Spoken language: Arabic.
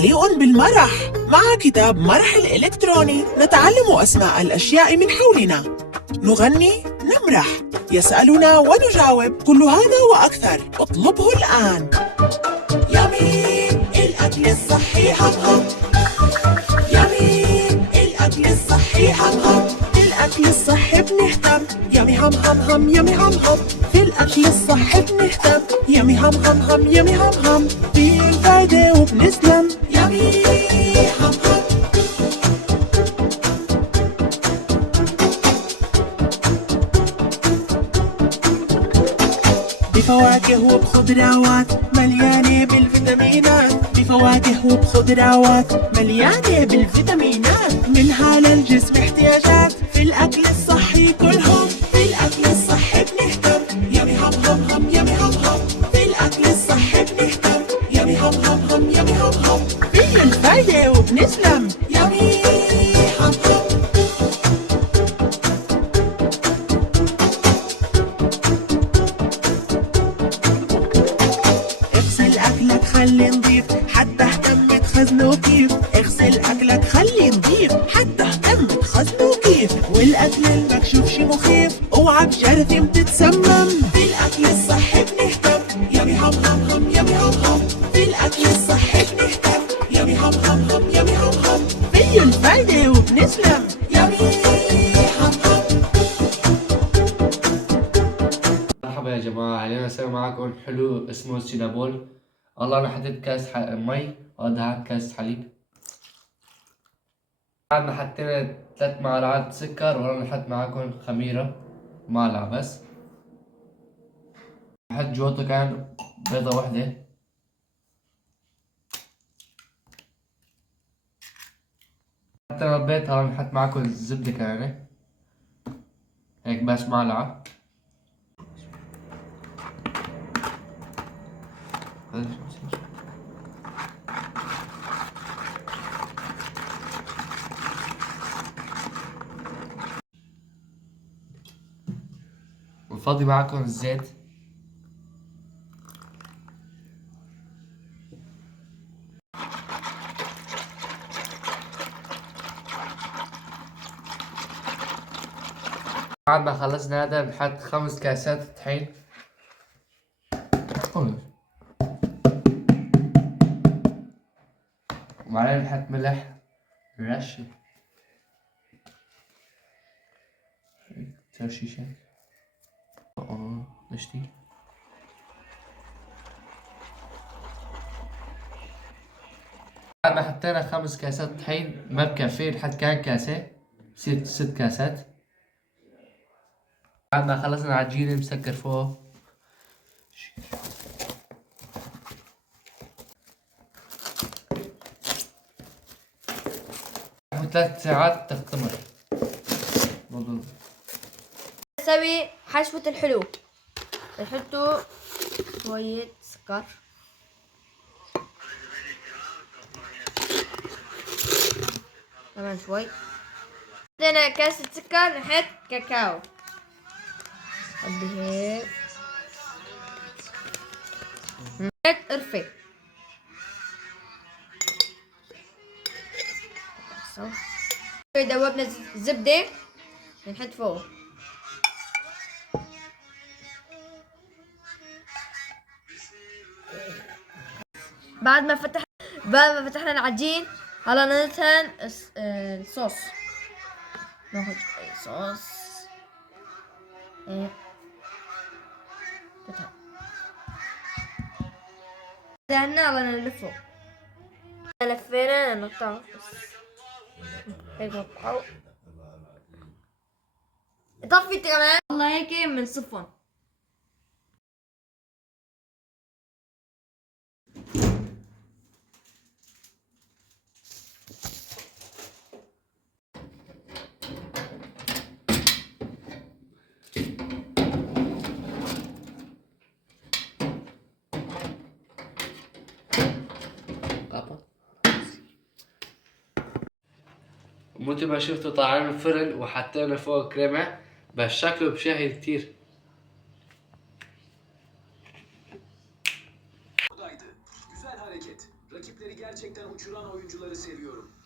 مليء بالمرح. مع كتاب مرح الإلكتروني نتعلم أسماء الأشياء من حولنا، نغني، نمرح، يسألنا ونجاوب. كل هذا وأكثر اطلبه الآن. يامي الأكل الصحي هم هم. يامي الأكل الصحي هم هم. الأكل الصحي بنهتم. يامي هم هم هم يامي هم هم. في الأكل الصحي بنهتم. يامي هم هم هم يامي هم هم. في الفايدة وبنسلم. يامي هم هم. بفواكه وبخضروات مليانة بالفيتامينات. بفواكه وبخضروات مليانة بالفيتامينات، منها للجسم احتياجات. في الأكل الصحي كلهم. في الأكل الصحي بنهتم. يامي هم هم هم يامي هم هم. في الأكل الصحي بنهتم. يامي هم هم هم يامي هم هم. في الفايدة وبنسلم. يامي هم هم. اغسل أكلك خلي نضيف، حتى اهتم تخزنه كيف. اغسل أكلك خلي نضيف، حتى اهتم تخزنه كيف. والأكل المكشوف شي مخيف، اوعى بجرثم تتسمم. في الأكل الصحي بنهتم. يامي هم هم هم يامي هم هم. في الأكل الصحي بنهتم. يامي هم هم هم يامي هم هم. فيه الفايدة وبنسلم. يامي هم هم. مرحبا يا جماعة، اليوم أسوي معاكم حلو اسمه سينابول. والله أنا حطيت كاس مي ودهنت كاس حليب. بعد ما حطينا 3 معلقات سكر، ورانا نحط معاكم خميرة معلقة بس. نحط جوته كان بيضة واحدة. حطينا البيض، هلا نحط معاكم الزبدة كمان هيك بس معلقة. ونفضي معاكم الزيت. بعد ما خلصنا هذا بنحط 5 كاسات طحين. وبعدين نحط ملح رشة ترشيشة. ليش دي؟ بعد ما حطينا 5 كاسات طحين ما بكفي، نحط كمان كاسة بصير 6 كاسات. بعد ما خلصنا العجينة مسكر فوق. و3 ساعات تختمر. نسوي حشوة الحلو. نحطوا شوية سكر، كمان شوي. عندنا كاسة سكر، نحط كاكاو قد هيك. نحط قرفة. دوبنا زبدة نحط فوق. بعد ما فتحنا العجين، هلا ندهن الصوص. ناخد شوية صوص هيك فتح. دهنا، هلا نلفه. لفينا نقطعه بس هيك نقطعه. طفي كمان، والله هيك من صفن. مثل ما شفتوا طالعين من الفرن وحطينا فوق كريمة، بس شكله بشهي كتير. Güzel hareket. Rakipleri gerçekten uçuran oyuncuları seviyorum.